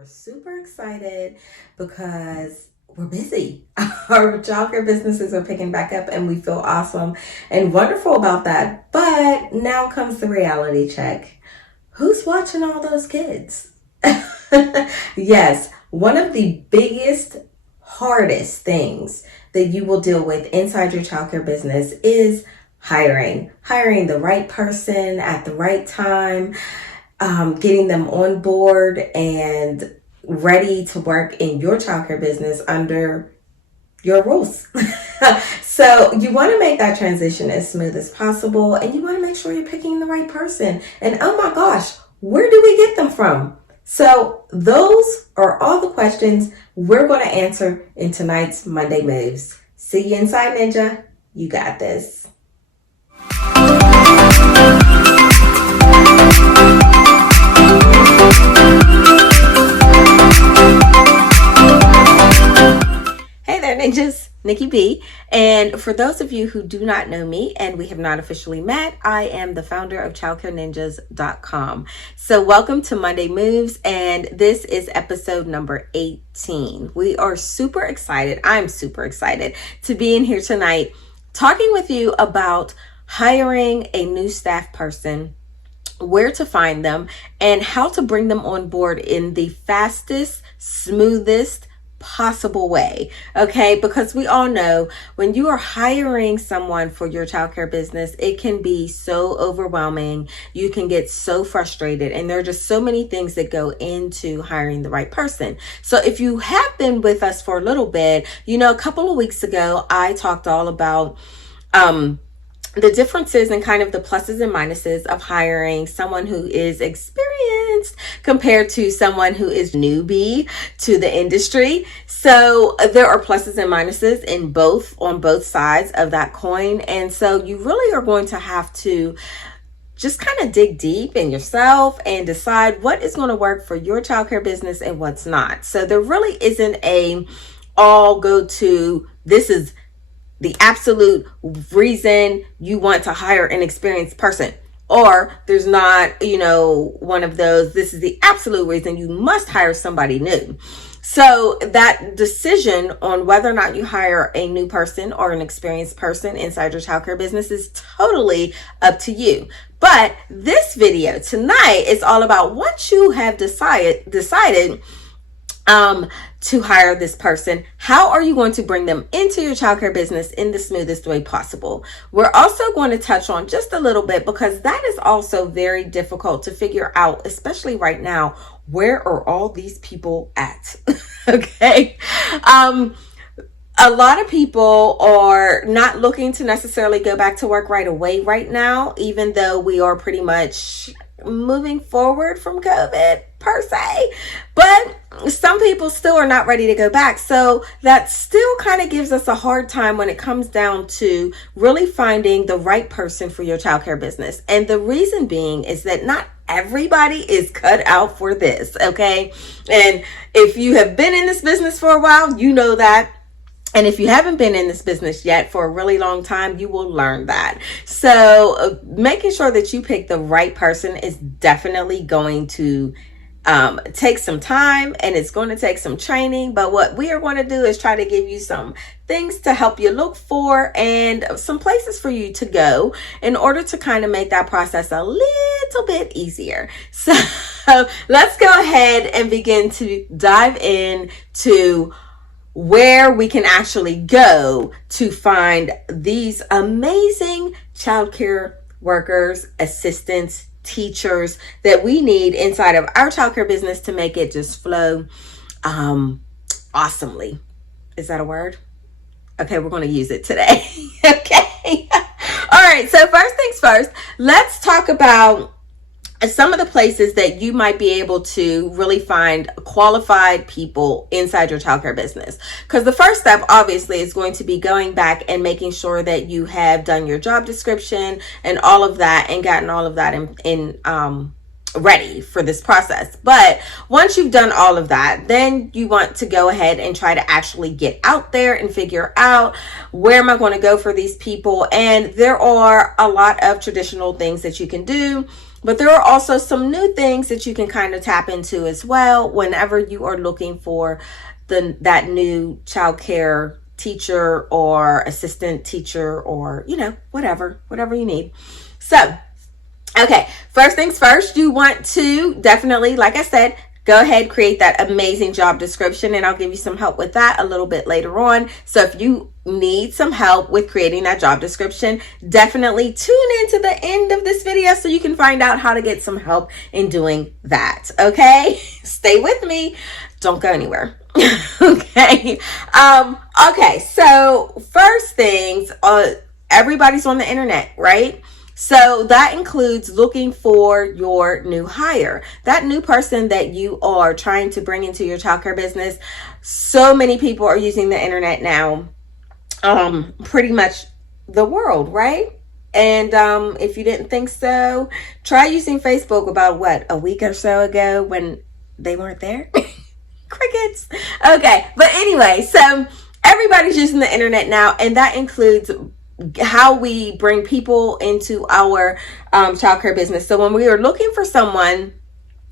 We're super excited because we're busy. Our childcare businesses are picking back up and we feel awesome and wonderful about that. But now comes the reality check. Who's watching all those kids? Yes, one of the biggest, hardest things that you will deal with inside your childcare business is hiring the right person at the right time, getting them on board and ready to work in your childcare business under your rules. So you want to make that transition as smooth as possible, and you want to make sure you're picking the right person. And oh my gosh, where do we get them from? So those are all the questions we're going to answer in tonight's Monday Moves. See you inside, Ninja. You got this. Hey there, ninjas. NyckieB. And for those of you who do not know me and we have not officially met, I am the founder of ChildcareNinjas.com. So welcome to Monday Moves, and this is episode number 18. We are super excited. I'm super excited to be in here tonight talking with you about hiring a new staff person, where to find them, and how to bring them on board in the fastest, smoothest possible way. Okay, because we all know when you are hiring someone for your childcare business, it can be so overwhelming. You can get so frustrated, and there are just so many things that go into hiring the right person. So if you have been with us for a little bit, a couple of weeks ago I talked all about the differences and kind of the pluses and minuses of hiring someone who is experienced compared to someone who is newbie to the industry. So there are pluses and minuses on both sides of that coin. And so you really are going to have to just kind of dig deep in yourself and decide what is going to work for your childcare business and what's not. So there really isn't a all go to, this is the absolute reason you want to hire an experienced person. Or there's not, one of those, this is the absolute reason you must hire somebody new. So that decision on whether or not you hire a new person or an experienced person inside your childcare business is totally up to you. But this video tonight is all about once you have decided to hire this person, how are you going to bring them into your childcare business in the smoothest way possible? We're also going to touch on just a little bit, because that is also very difficult to figure out, especially right now. Where are all these people at? Okay. A lot of people are not looking to necessarily go back to work right away right now, even though we are pretty much moving forward from COVID per se, but some people still are not ready to go back. So that still kind of gives us a hard time when it comes down to really finding the right person for your childcare business. And the reason being is that not everybody is cut out for this. Okay. And if you have been in this business for a while, you know that. And if you haven't been in this business yet for a really long time, you will learn that. So making sure that you pick the right person is definitely going to take some time, and it's going to take some training. But what we are going to do is try to give you some things to help you look for and some places for you to go in order to kind of make that process a little bit easier. So let's go ahead and begin to dive into where we can actually go to find these amazing childcare workers, assistants, teachers that we need inside of our childcare business to make it just flow awesomely. Is that a word? Okay, we're going to use it today. Okay. All right. So first things first, let's talk about some of the places that you might be able to really find qualified people inside your childcare business. Because the first step, obviously, is going to be going back and making sure that you have done your job description and all of that and gotten all of that in ready for this process. But once you've done all of that, then you want to go ahead and try to actually get out there and figure out, where am I going to go for these people? And there are a lot of traditional things that you can do. But there are also some new things that you can kind of tap into as well whenever you are looking for that new childcare teacher or assistant teacher, or whatever you need. So okay, first things first, you want to definitely, like I said, go ahead, create that amazing job description, and I'll give you some help with that a little bit later on. So if you need some help with creating that job description, definitely tune into the end of this video so you can find out how to get some help in doing that. Okay, stay with me, don't go anywhere. Okay. Okay, so first things, everybody's on the internet, right? So that includes looking for your new hire, that new person that you are trying to bring into your childcare business. So many people are using the internet now, pretty much the world, right? And if you didn't think so, try using Facebook about a week or so ago when they weren't there. Crickets. Okay, but anyway, so everybody's using the internet now, and that includes how we bring people into our childcare business. So when we are looking for someone,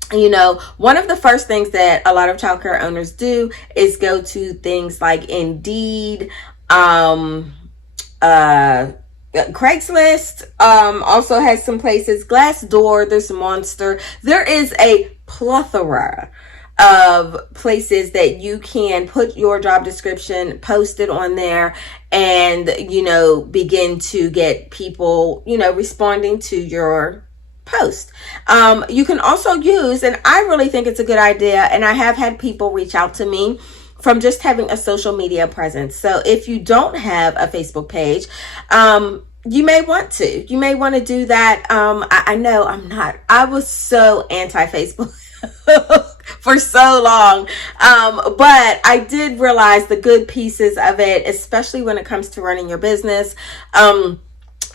one of the first things that a lot of childcare owners do is go to things like Indeed, Craigslist, also has some places, Glassdoor, there's Monster. There is a plethora of places that you can put your job description, post it on there, and begin to get people responding to your post. You can also use, and I really think it's a good idea, and I have had people reach out to me from just having a social media presence. So if you don't have a Facebook page, you may want to do that. I know I was so anti-Facebook for so long, but I did realize the good pieces of it, especially when it comes to running your business.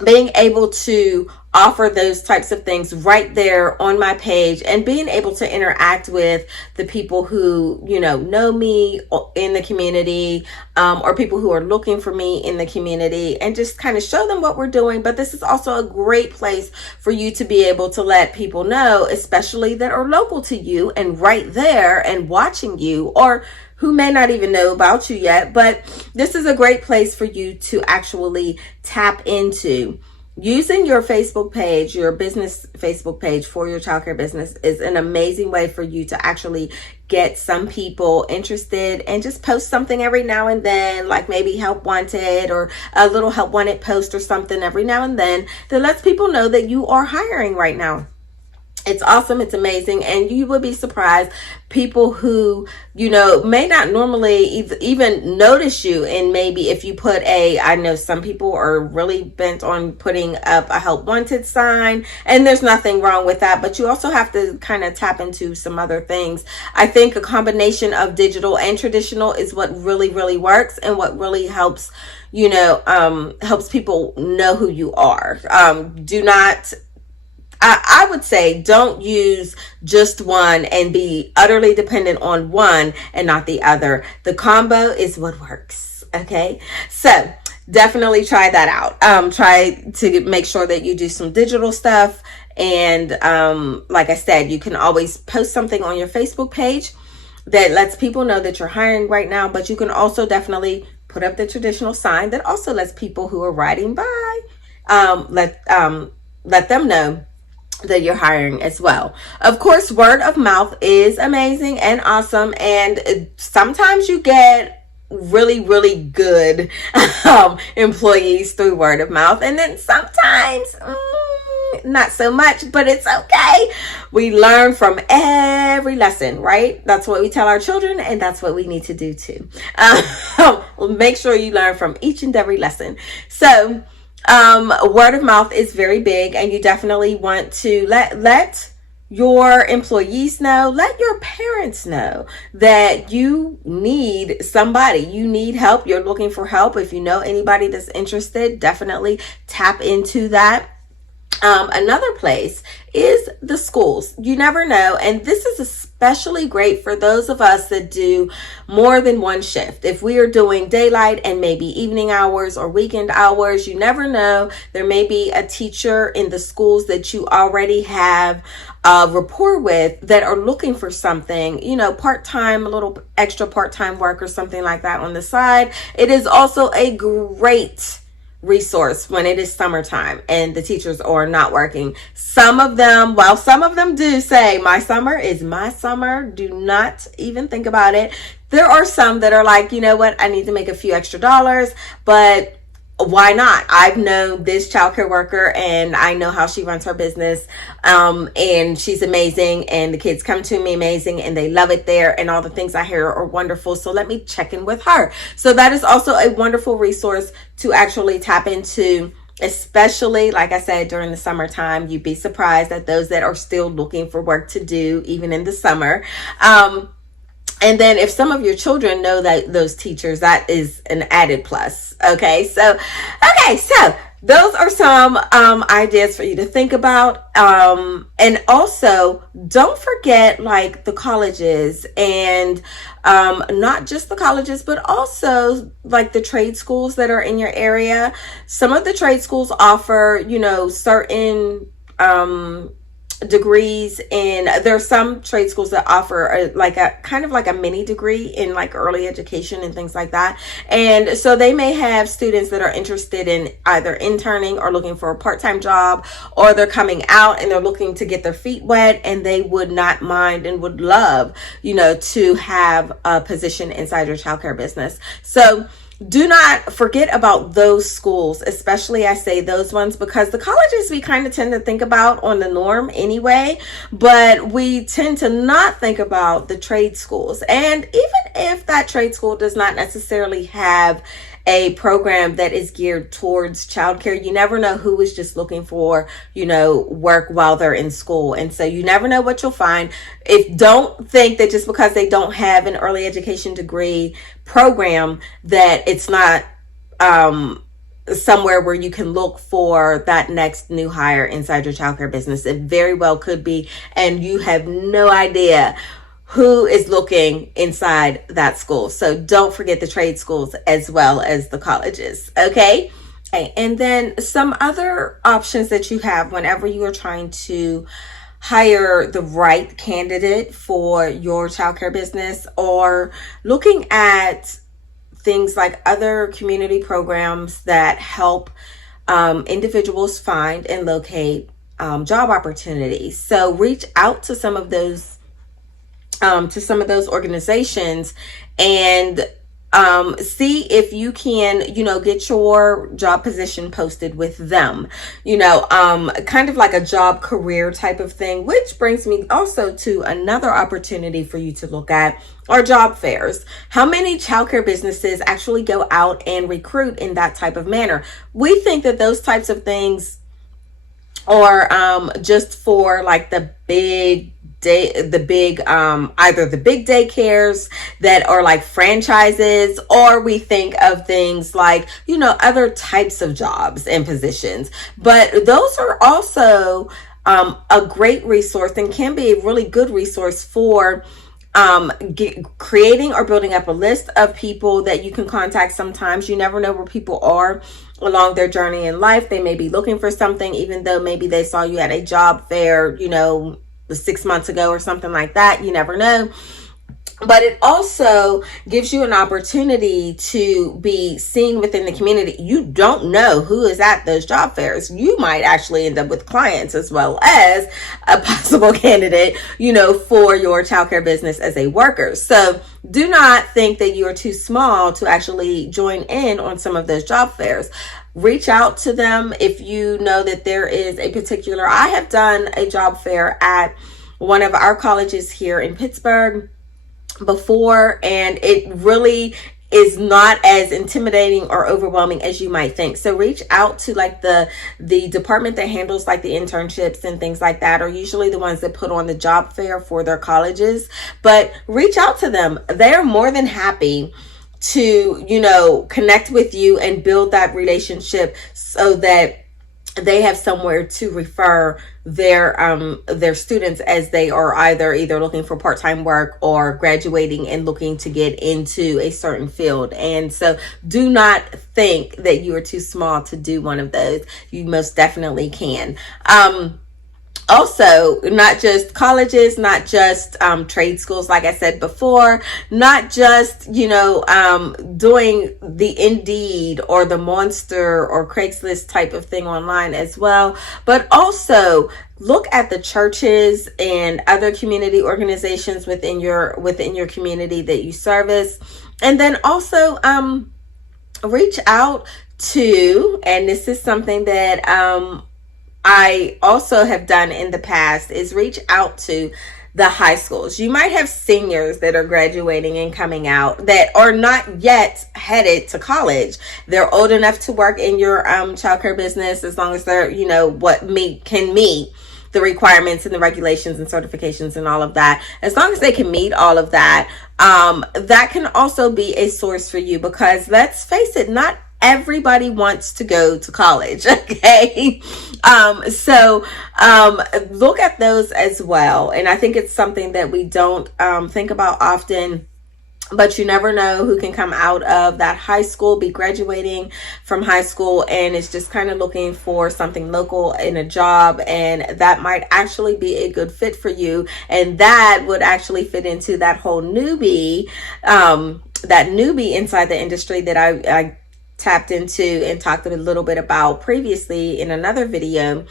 Being able to offer those types of things right there on my page, and being able to interact with the people who know me in the community, or people who are looking for me in the community, and just kind of show them what we're doing. But this is also a great place for you to be able to let people know, especially that are local to you and right there and watching you, or who may not even know about you yet. But this is a great place for you to actually tap into. Using your Facebook page, your business Facebook page for your childcare business, is an amazing way for you to actually get some people interested, and just post something every now and then, like maybe help wanted, or a little help wanted post or something every now and then that lets people know that you are hiring right now. It's awesome. It's amazing. And you would be surprised, people who, may not normally even notice you. And maybe if you put I know some people are really bent on putting up a help wanted sign, and there's nothing wrong with that, but you also have to kind of tap into some other things. I think a combination of digital and traditional is what really, really works, and what really helps, helps people know who you are. I would say don't use just one and be utterly dependent on one and not the other. The combo is what works. Okay. So definitely try that out. Try to make sure that you do some digital stuff. And like I said, you can always post something on your Facebook page that lets people know that you're hiring right now. But you can also definitely put up the traditional sign that also lets people who are riding by, let them know that you're hiring as well. Of course, word of mouth is amazing and awesome, and sometimes you get really, really good employees through word of mouth, and then sometimes not so much, but it's okay. We learn from every lesson, right? That's what we tell our children, and that's what we need to do too. Make sure you learn from each and every lesson. So word of mouth is very big, and you definitely want to let your employees know, let your parents know that you need somebody, you need help, you're looking for help. If you know anybody that's interested, definitely tap into that. Another place is the schools. You never know. And this is especially great for those of us that do more than one shift. If we are doing daylight and maybe evening hours or weekend hours, you never know. There may be a teacher in the schools that you already have a rapport with that are looking for something, part-time, a little extra part-time work or something like that on the side. It is also a great resource when it is summertime and the teachers are not working. Some of them do say, my summer is my summer, do not even think about it. There are some that are like, you know what, I need to make a few extra dollars, but why not? I've known this childcare worker and I know how she runs her business. And she's amazing and the kids come to me amazing and they love it there and all the things I hear are wonderful. So let me check in with her. So that is also a wonderful resource to actually tap into, especially like I said, during the summertime. You'd be surprised at those that are still looking for work to do even in the summer. And then if some of your children know that those teachers, that is an added plus. Okay, so those are some ideas for you to think about. And also don't forget like the colleges and not just the colleges, but also like the trade schools that are in your area. Some of the trade schools offer, certain degrees, and there are some trade schools that offer a kind of like a mini degree in like early education and things like that. And so they may have students that are interested in either interning or looking for a part-time job, or they're coming out and they're looking to get their feet wet and they would not mind and would love, to have a position inside your childcare business. So do not forget about those schools, especially I say those ones, because the colleges we kind of tend to think about on the norm anyway, but we tend to not think about the trade schools. And even if that trade school does not necessarily have a program that is geared towards childcare, you never know who is just looking for, work while they're in school. And so you never know what you'll find. Don't think that just because they don't have an early education degree program that it's not somewhere where you can look for that next new hire inside your childcare business. It very well could be, and you have no idea who is looking inside that school. So don't forget the trade schools as well as the colleges. Okay. And then some other options that you have whenever you are trying to hire the right candidate for your childcare business, or looking at things like other community programs that help individuals find and locate job opportunities. So reach out to some of those organizations and see if you can, get your job position posted with them, kind of like a job career type of thing, which brings me also to another opportunity for you to look at are job fairs. How many childcare businesses actually go out and recruit in that type of manner? We think that those types of things are just for like the big either the big daycares that are like franchises, or we think of things like, other types of jobs and positions. But those are also a great resource and can be a really good resource for creating or building up a list of people that you can contact. Sometimes you never know where people are along their journey in life. They may be looking for something, even though maybe they saw you at a job fair, 6 months ago or something like that. You never know. But it also gives you an opportunity to be seen within the community. You don't know who is at those job fairs. You might actually end up with clients as well as a possible candidate, for your childcare business as a worker. So do not think that you are too small to actually join in on some of those job fairs. Reach out to them if you know that there is a particular. I have done a job fair at one of our colleges here in Pittsburgh before, and it really is not as intimidating or overwhelming as you might think. So reach out to like the department that handles like the internships and things like that, are usually the ones that put on the job fair for their colleges. But reach out to them. They're more than happy to, connect with you and build that relationship so that they have somewhere to refer their students as they are either looking for part-time work or graduating and looking to get into a certain field. And so do not think that you are too small to do one of those. You most definitely can. Also, not just colleges, not just trade schools, like I said before, not just, doing the Indeed or the Monster or Craigslist type of thing online as well, but also look at the churches and other community organizations within your community that you service. And then also reach out to, and this is something that I also have done in the past, is reach out to the high schools. You might have seniors that are graduating and coming out that are not yet headed to college. They're old enough to work in your childcare business, as long as they're, can meet the requirements and the regulations and certifications and all of that. As long as they can meet all of that, that can also be a source for you, because let's face it, not everybody wants to go to college. Okay. So look at those as well. And I think it's something that we don't think about often, but you never know who can come out of that high school, be graduating from high school, and is just kind of looking for something local in a job. And that might actually be a good fit for you. And that would actually fit into that whole newbie, inside the industry that I tapped into and talked a little bit about previously in another video.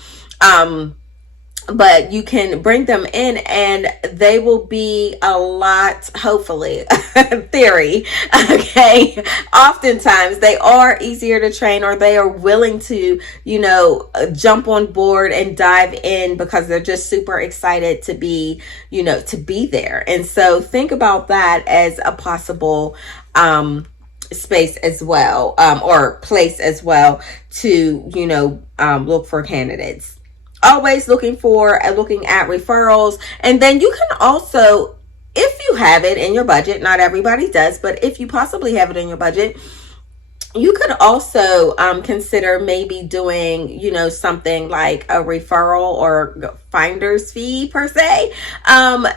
But you can bring them in and they will be a lot, hopefully, theory. Okay. Oftentimes they are easier to train, or they are willing to, jump on board and dive in because they're just super excited to be, to be there. And so think about that as a possible, space as well, or place as well to, look for candidates. Always looking at referrals. And then you can also, if you have it in your budget, not everybody does, but if you possibly have it in your budget, you could also consider maybe doing, something like a referral or finder's fee per se.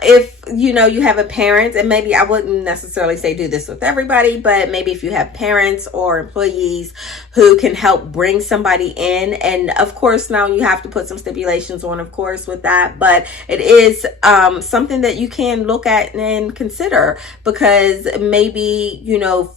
If, you have a parent, and maybe I wouldn't necessarily say do this with everybody, but maybe if you have parents or employees who can help bring somebody in. And of course, now you have to put some stipulations on, of course, with that, but it is something that you can look at and consider, because maybe,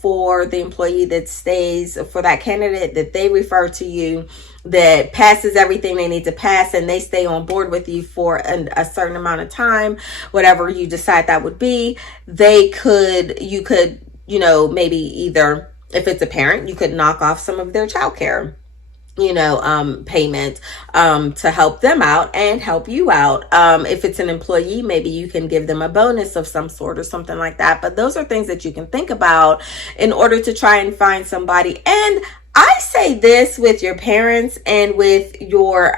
for the employee that stays, for that candidate that they refer to you, that passes everything they need to pass, and they stay on board with you for a certain amount of time, whatever you decide that would be, you could, maybe either, if it's a parent, you could knock off some of their childcare payment to help them out and help you out. If it's an employee, maybe you can give them a bonus of some sort or something like that. But those are things that you can think about in order to try and find somebody. And I say this with your parents and with your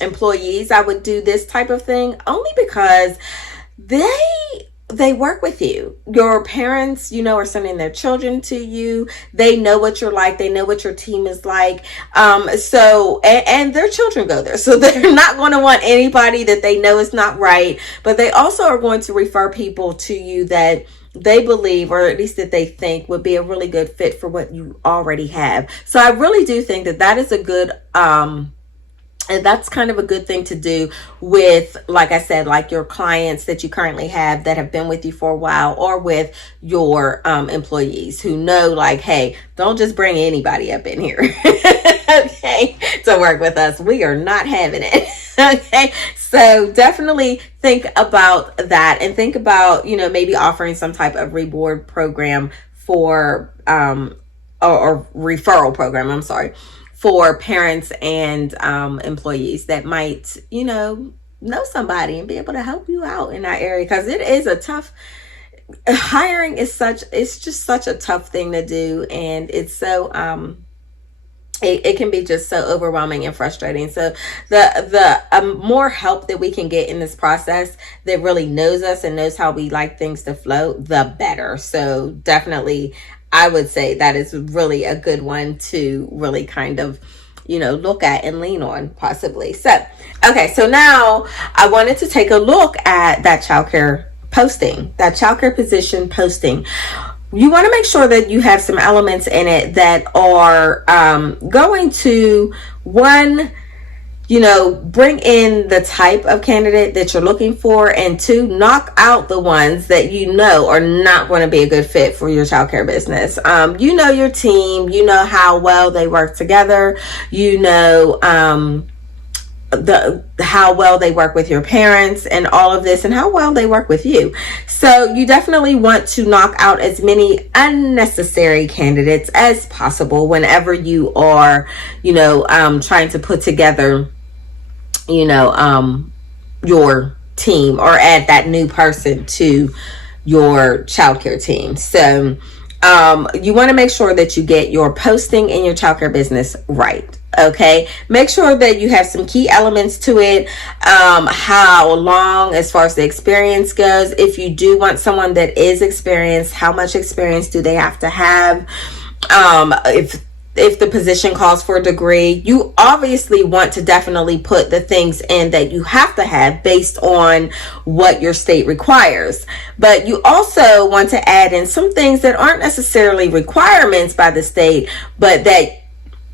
employees. I would do this type of thing only because they work with you. Your parents, are sending their children to you. They know what you're like. They know what your team is like. And their children go there. So they're not going to want anybody that they know is not right. But they also are going to refer people to you that they believe, or at least that they think would be a really good fit for what you already have. So I really do think that is a good, and that's kind of a good thing to do with, like I said, like your clients that you currently have that have been with you for a while, or with your employees who know, like, hey, don't just bring anybody up in here, okay, to work with us. We are not having it. Okay, so definitely think about that, and think about, maybe offering some type of reward program for, or referral program, I'm sorry, for parents and employees that might, know somebody and be able to help you out in that area. Because it is a tough, hiring is it's just such a tough thing to do. And it's so, it can be just so overwhelming and frustrating. So the more help that we can get in this process that really knows us and knows how we like things to flow, the better. So definitely, I would say that is really a good one to really kind of look at and lean on possibly. So, okay, so now I wanted to take a look at that childcare posting, that childcare position posting. You want to make sure that you have some elements in it that are going to, one, bring in the type of candidate that you're looking for, and two, knock out the ones that are not going to be a good fit for your childcare business. Your team, how well they work together, how well they work with your parents and all of this, and how well they work with you. So you definitely want to knock out as many unnecessary candidates as possible whenever you are, trying to put together, your team or add that new person to your childcare team. So you want to make sure that you get your posting in your childcare business right. Okay, make sure that you have some key elements to it. How long, as far as the experience goes, if you do want someone that is experienced, how much experience do they have to have? If the position calls for a degree, you obviously want to definitely put the things in that you have to have based on what your state requires. But you also want to add in some things that aren't necessarily requirements by the state, but that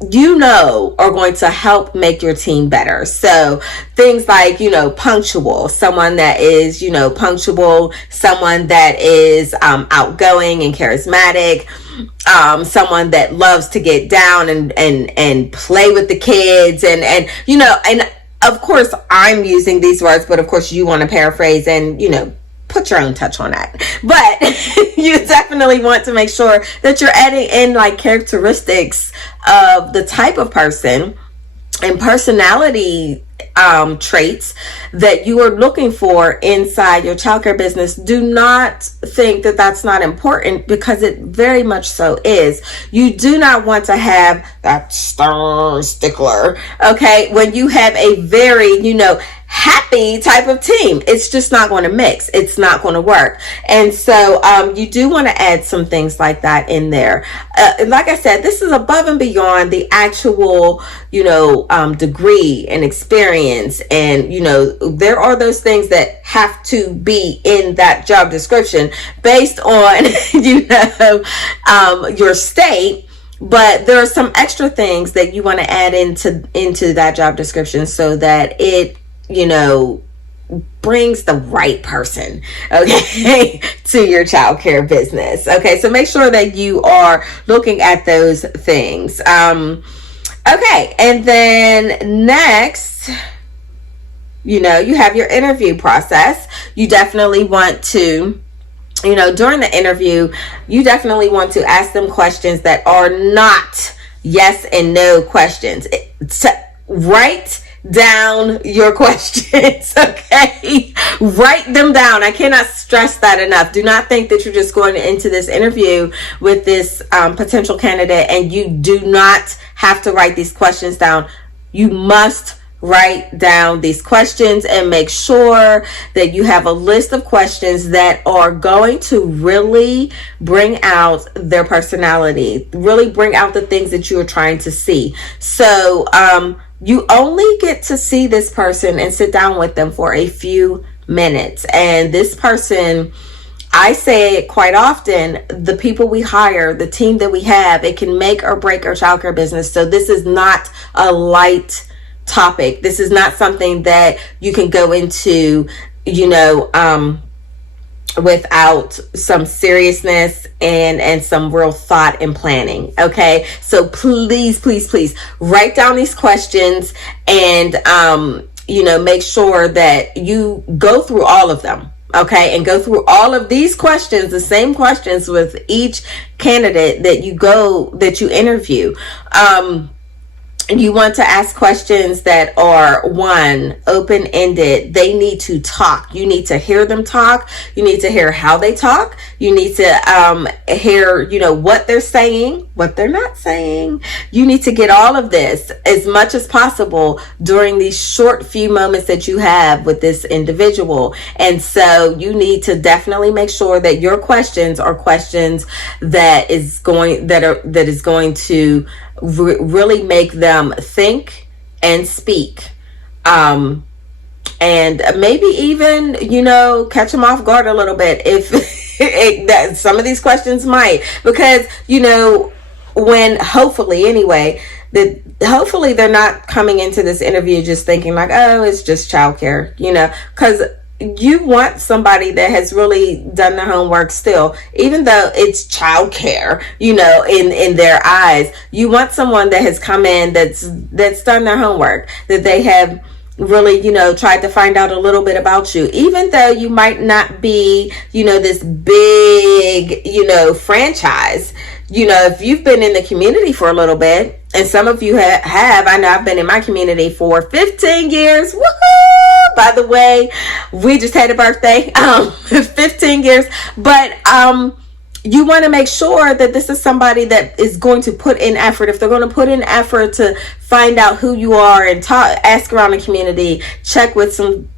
are going to help make your team better. So things like, punctual, someone that is, punctual, someone that is outgoing and charismatic, someone that loves to get down and play with the kids and of course I'm using these words, but of course you want to paraphrase and, put your own touch on that. But you definitely want to make sure that you're adding in like characteristics of the type of person and personality traits that you are looking for inside your childcare business. Do not think that that's not important, because it very much so is. You do not want to have that star stickler, okay, when you have a very, happy type of team. It's just not going to mix. It's not going to work. And so you do want to add some things like that in there. Like I said, this is above and beyond the actual, degree and experience. And, there are those things that have to be in that job description based on, your state. But there are some extra things that you want to add into that job description so that it, brings the right person, okay, to your childcare business. Okay, so make sure that you are looking at those things. Okay, and then next, you have your interview process. You definitely want to, during the interview, you definitely want to ask them questions that are not yes and no questions. Write down your questions, okay? Write them down. I cannot stress that enough. Do not think that you're just going into this interview with this potential candidate and you do not have to write these questions down. You must write down these questions and make sure that you have a list of questions that are going to really bring out their personality, really bring out the things that you are trying to see. So, you only get to see this person and sit down with them for a few minutes. And this person, I say it quite often, the people we hire, the team that we have, it can make or break our childcare business. So this is not a light topic. This is not something that you can go into, without some seriousness and some real thought and planning. Okay, so please write down these questions and make sure that you go through all of them. Okay, and go through all of these questions, the same questions with each candidate that you interview. You want to ask questions that are, one, open-ended. They need to talk. You need to hear them talk. You need to hear how they talk. You need to hear, what they're saying, what they're not saying. You need to get all of this as much as possible during these short few moments that you have with this individual. And so you need to definitely make sure that your questions are questions that is going to really make them think and speak. And maybe even, catch them off guard a little bit if that some of these questions might, because, when hopefully anyway, hopefully they're not coming into this interview just thinking like, oh, it's just childcare, because you want somebody that has really done their homework still, even though it's childcare, in their eyes. You want someone that has come in that's done their homework, that they have really, tried to find out a little bit about you, even though you might not be, this big, franchise. If you've been in the community for a little bit, and some of you have, I know I've been in my community for 15 years. Woohoo! By the way, we just had a birthday, 15 years, but, you want to make sure that this is somebody that is going to put in effort. If they're going to put in effort to find out who you are and ask around the community, check with some,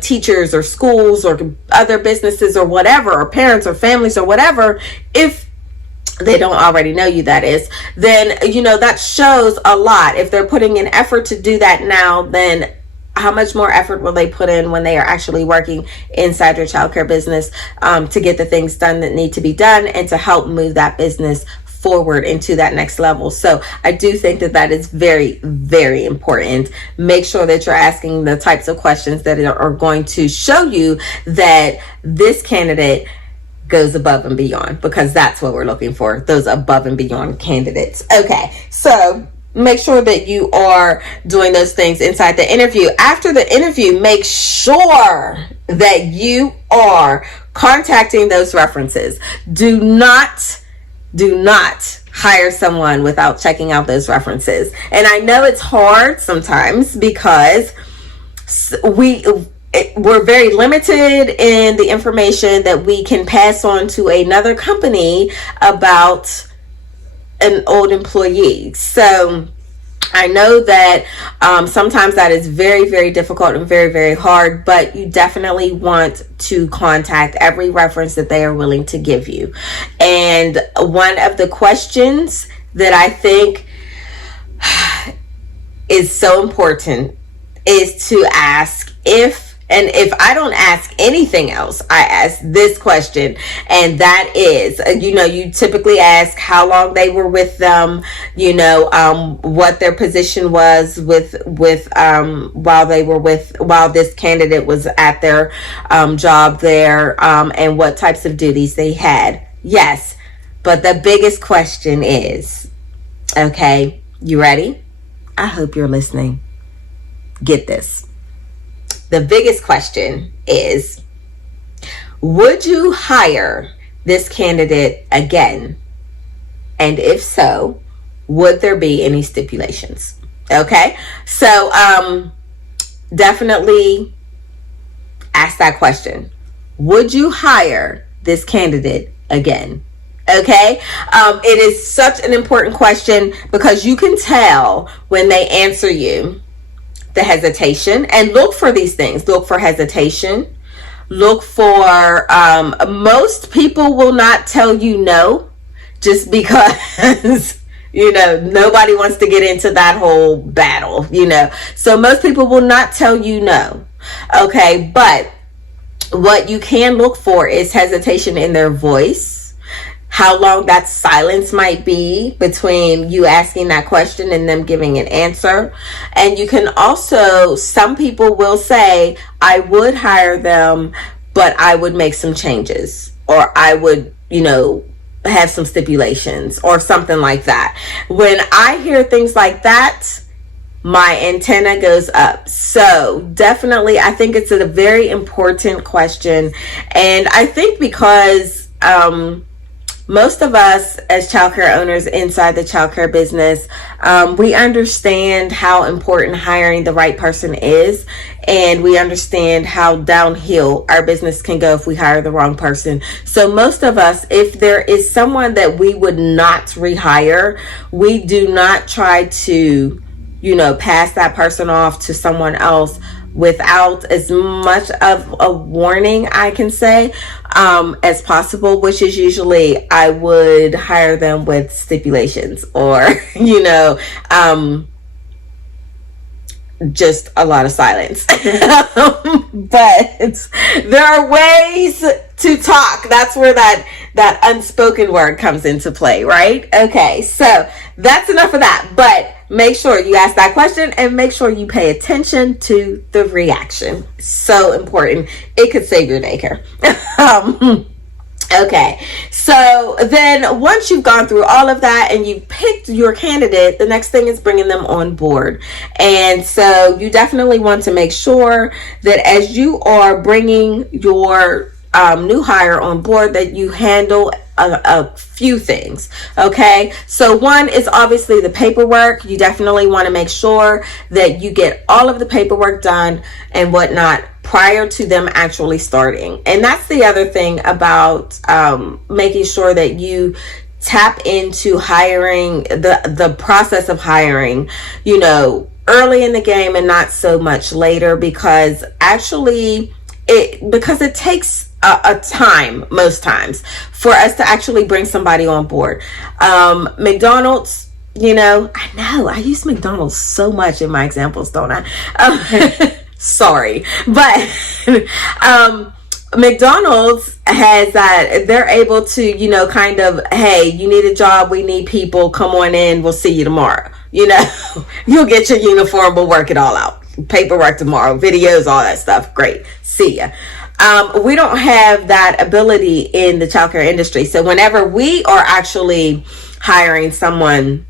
teachers or schools or other businesses or whatever, or parents or families or whatever, if they don't already know you, that is, then, that shows a lot. If they're putting in effort to do that now, then how much more effort will they put in when they are actually working inside your childcare business, to get the things done that need to be done and to help move that business forward into that next level. So I do think that is very, very important. Make sure that you're asking the types of questions that are going to show you that this candidate goes above and beyond, because that's what we're looking for, those above and beyond candidates. Okay, so make sure that you are doing those things inside the interview. After the interview, make sure that you are contacting those references. Do not hire someone without checking out those references. And I know it's hard sometimes because we're very limited in the information that we can pass on to another company about an old employee. So I know that sometimes that is very, very difficult and very, very hard, but you definitely want to contact every reference that they are willing to give you. And one of the questions that I think is so important is to ask if I don't ask anything else, I ask this question, and that is, you typically ask how long they were with them, what their position was while this candidate was at their job there, and what types of duties they had. Yes, but the biggest question is, okay, you ready? I hope you're listening. Get this. The biggest question is, would you hire this candidate again? And if so, would there be any stipulations? Okay, so definitely ask that question. Would you hire this candidate again? Okay, it is such an important question because you can tell when they answer you the hesitation, and look for these things. Look for hesitation. Look for, most people will not tell you no just because, nobody wants to get into that whole battle, So most people will not tell you no. Okay, but what you can look for is hesitation in their voice. How long that silence might be between you asking that question and them giving an answer. And you can also, some people will say, I would hire them, but I would make some changes, or I would, have some stipulations or something like that. When I hear things like that, my antenna goes up. So definitely, I think it's a very important question. And I think because, most of us as childcare owners inside the childcare business, we understand how important hiring the right person is, and we understand how downhill our business can go if we hire the wrong person. So most of us, if there is someone that we would not rehire, we do not try to, pass that person off to someone else without as much of a warning, I can say, as possible, which is usually I would hire them with stipulations or, just a lot of silence. But there are ways to talk. That's where that unspoken word comes into play, right? Okay, so that's enough of that. But make sure you ask that question and make sure you pay attention to the reaction. So important. It could save your daycare. Okay, so then once you've gone through all of that and you've picked your candidate, the next thing is bringing them on board. And so you definitely want to make sure that as you are bringing your new hire on board, that you handle a few things. Okay, so one is obviously the paperwork. You definitely want to make sure that you get all of the paperwork done and whatnot prior to them actually starting. And that's the other thing about making sure that you tap into hiring, the process of hiring, early in the game and not so much later, because actually it takes a time most times for us to actually bring somebody on board. McDonald's, I know I use McDonald's so much in my examples, don't I? Sorry, but McDonald's has that. They're able to, kind of, hey, you need a job, we need people, come on in, we'll see you tomorrow. You'll get your uniform, we'll work it all out. Paperwork tomorrow, videos, all that stuff. Great, see ya. We don't have that ability in the childcare industry. So whenever we are actually hiring someone,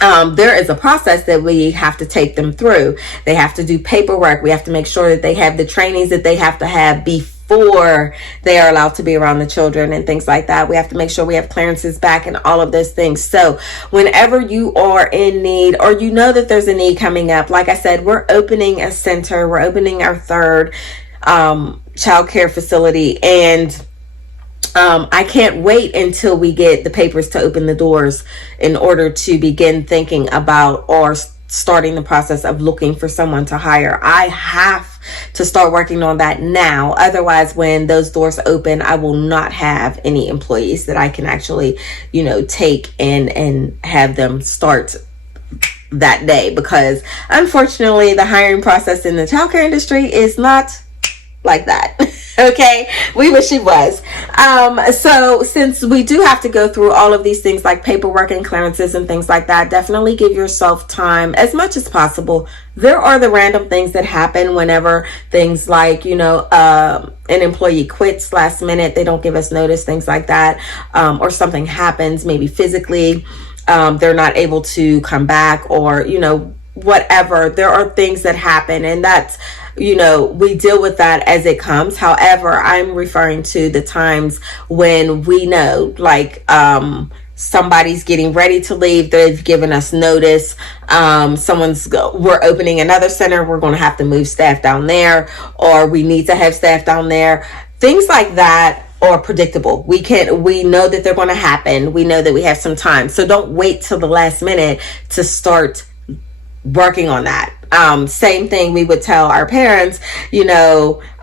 there is a process that we have to take them through. They have to do paperwork. We have to make sure that they have the trainings that they have to have before they are allowed to be around the children and things like that. We have to make sure we have clearances back and all of those things. So whenever you are in need, or that there's a need coming up, like I said, we're opening a center. We're opening our third childcare facility, and I can't wait until we get the papers to open the doors in order to begin thinking about or starting the process of looking for someone to hire. I have to start working on that now. Otherwise, when those doors open, I will not have any employees that I can actually, take and have them start that day, because unfortunately the hiring process in the childcare industry is not like that. Okay, we wish it was. So since we do have to go through all of these things like paperwork and clearances and things like that, definitely give yourself time as much as possible. There are the random things that happen whenever things like, an employee quits last minute, they don't give us notice, things like that, or something happens, maybe physically, they're not able to come back, or, whatever. There are things that happen, and that's, we deal with that as it comes. However, I'm referring to the times when we know, like, somebody's getting ready to leave, they've given us notice, we're opening another center, we're going to have to move staff down there, or we need to have staff down there. Things like that are predictable. We know that they're going to happen. We know that we have some time. So don't wait till the last minute to start working on that. Same thing we would tell our parents, do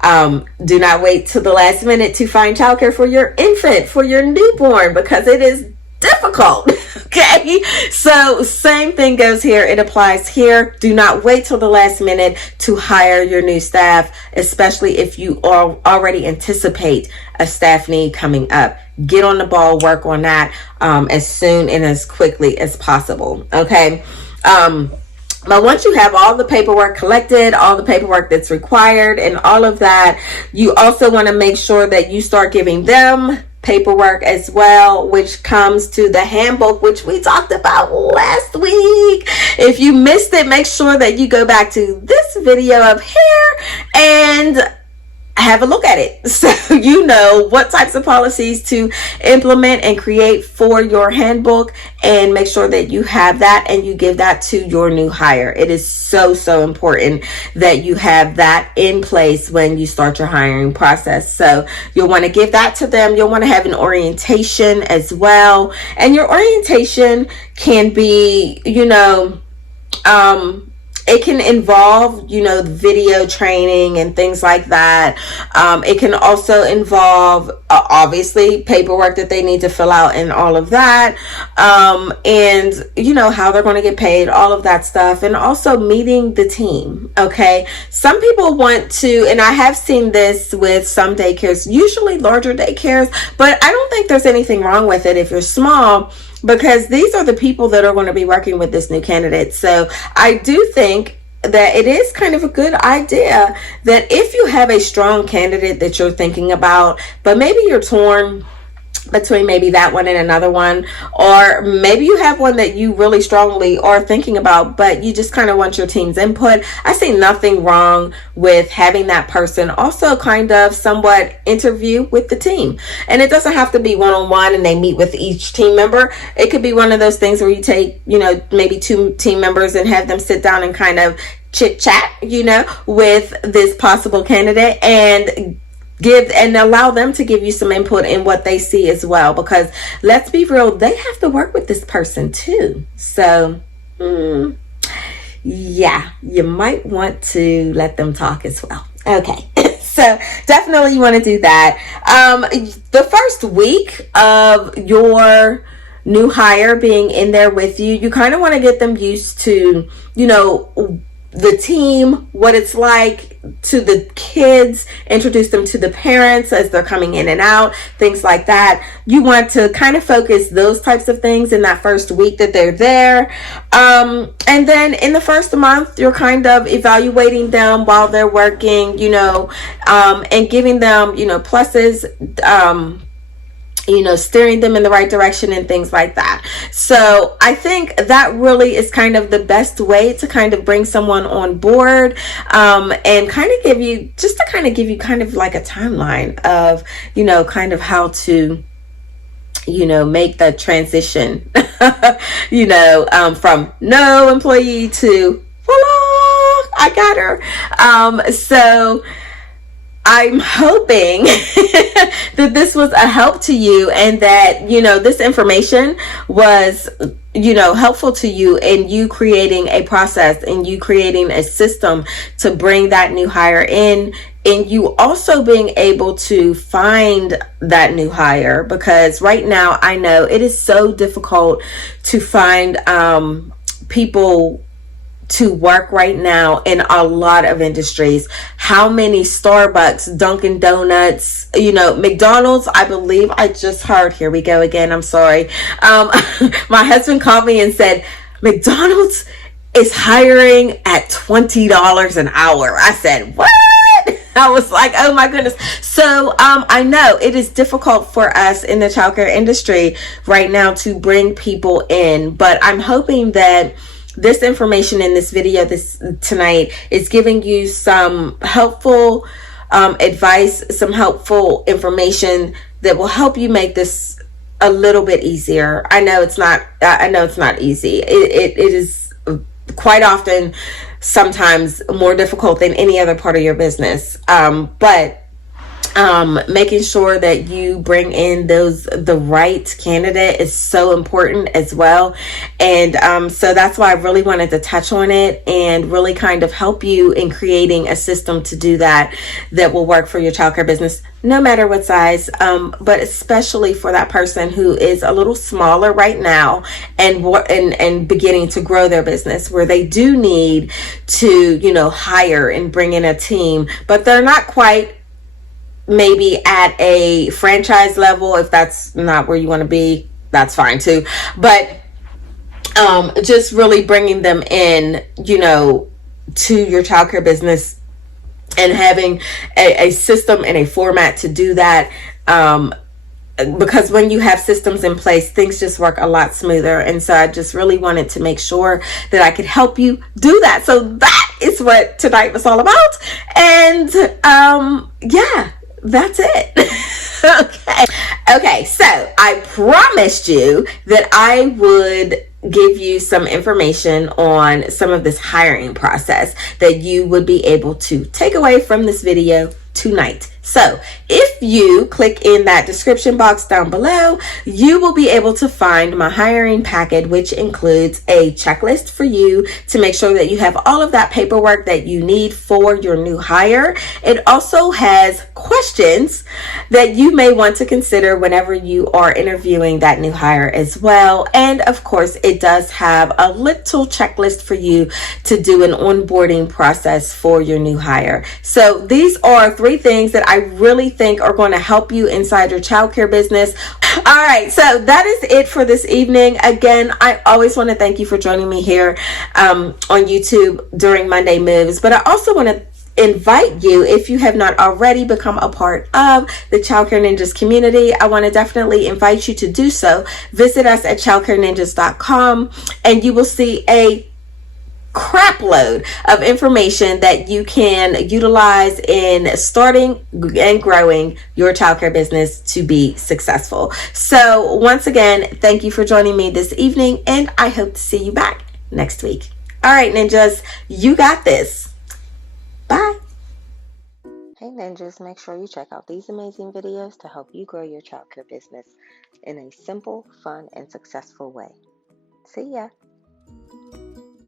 not wait till the last minute to find childcare for your infant, for your newborn, because it is difficult. Okay, so same thing goes here. It applies here. Do not wait till the last minute to hire your new staff, especially if you already anticipate a staff need coming up. Get on the ball, work on that as soon and as quickly as possible. Okay. But once you have all the paperwork collected, all the paperwork that's required and all of that, you also want to make sure that you start giving them paperwork as well, which comes to the handbook, which we talked about last week. If you missed it, make sure that you go back to this video up here and have a look at it, so you know what types of policies to implement and create for your handbook, and make sure that you have that and you give that to your new hire. It is so important that you have that in place when you start your hiring process. So you'll want to give that to them. You'll want to have an orientation as well, and your orientation can be, it can involve, video training and things like that. It can also involve, obviously, paperwork that they need to fill out and all of that. And, how they're going to get paid, all of that stuff. And also meeting the team. Okay. Some people want to, and I have seen this with some daycares, usually larger daycares, but I don't think there's anything wrong with it if you're small, because these are the people that are going to be working with this new candidate. So I do think that it is kind of a good idea that if you have a strong candidate that you're thinking about, but maybe you're torn between maybe that one and another one, or maybe you have one that you really strongly are thinking about, but you just kind of want your team's input, I see nothing wrong with having that person also kind of somewhat interview with the team. And it doesn't have to be one-on-one and they meet with each team member. It could be one of those things where you take, maybe 2 team members and have them sit down and kind of chit chat, with this possible candidate, and give and allow them to give you some input in what they see as well, because let's be real, they have to work with this person too. So yeah, you might want to let them talk as well. Okay. So definitely you want to do that. The first week of your new hire being in there with you, you kind of want to get them used to, the team, what it's like, to the kids, introduce them to the parents as they're coming in and out, things like that. You want to kind of focus those types of things in that first week that they're there. And then in the first month, you're kind of evaluating them while they're working, and giving them, pluses, steering them in the right direction and things like that. So I think that really is kind of the best way to kind of bring someone on board, and kind of give you kind of like a timeline of, kind of how to, make the transition, from no employee to, voila, I got her. So I'm hoping that this was a help to you, and that, this information was, helpful to you in you creating a process and you creating a system to bring that new hire in, and you also being able to find that new hire, because right now I know it is so difficult to find people to work right now in a lot of industries. How many Starbucks, Dunkin' Donuts, McDonald's, I believe I just heard, here we go again, I'm sorry. My husband called me and said, McDonald's is hiring at $20 an hour. I said, what? I was like, oh my goodness. So I know it is difficult for us in the childcare industry right now to bring people in, but I'm hoping that this information in this video tonight is giving you some helpful advice, some helpful information that will help you make this a little bit easier. I know it's not easy. It is quite often, sometimes more difficult than any other part of your business. But making sure that you bring in the right candidate is so important as well. And so that's why I really wanted to touch on it and really kind of help you in creating a system to do that will work for your childcare business, no matter what size, but especially for that person who is a little smaller right now and beginning to grow their business, where they do need to, hire and bring in a team, but they're not quite maybe at a franchise level. If that's not where you want to be, that's fine too. But just really bringing them in, to your childcare business, and having a system and a format to do that. Because when you have systems in place, things just work a lot smoother. And so I just really wanted to make sure that I could help you do that. So that is what tonight was all about. And yeah, that's it. Okay, so I promised you that I would give you some information on some of this hiring process that you would be able to take away from this video tonight. So if you click in that description box down below, you will be able to find my hiring packet, which includes a checklist for you to make sure that you have all of that paperwork that you need for your new hire. It also has questions that you may want to consider whenever you are interviewing that new hire as well. And of course, it does have a little checklist for you to do an onboarding process for your new hire. So these are 3 things that I really think are going to help you inside your childcare business. All right, so that is it for this evening. Again, I always want to thank you for joining me here on YouTube during Monday Moves, but I also want to invite you, if you have not already become a part of the Childcare Ninjas community, I want to definitely invite you to do so. Visit us at childcareninjas.com and you will see a crap load of information that you can utilize in starting and growing your childcare business to be successful. So once again, thank you for joining me this evening, and I hope to see you back next week. All right, ninjas, you got this. Bye. Hey ninjas, make sure you check out these amazing videos to help you grow your childcare business in a simple, fun, and successful way. See ya.